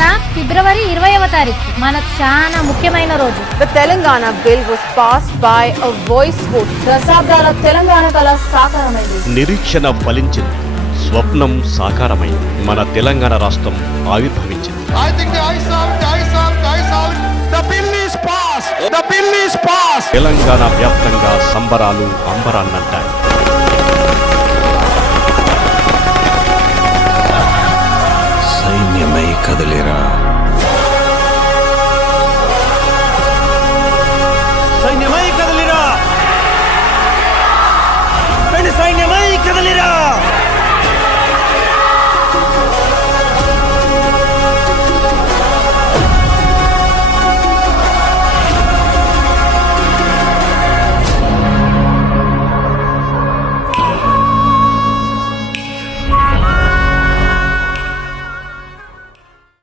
నెల ఫిబ్రవరి ఇరవైవ తారీఖు. మన చాలా ముఖ్యమైన రోజు. Telangana bill was pass by a voice vote దశాబ్దాల తెలంగాణ కళ సాకారమైంది. నిరీక్షణ ఫలించింది. స్వప్నం సాకారమైంది. మన తెలంగాణ రాష్ట్రం ఆవిర్భవించింది. I think I solve I solve I solve the bill is pass the bill is pass Telangana వ్యాప్తంగా సంబరాలు అంబరాన్నంటాయి. కదలేరా?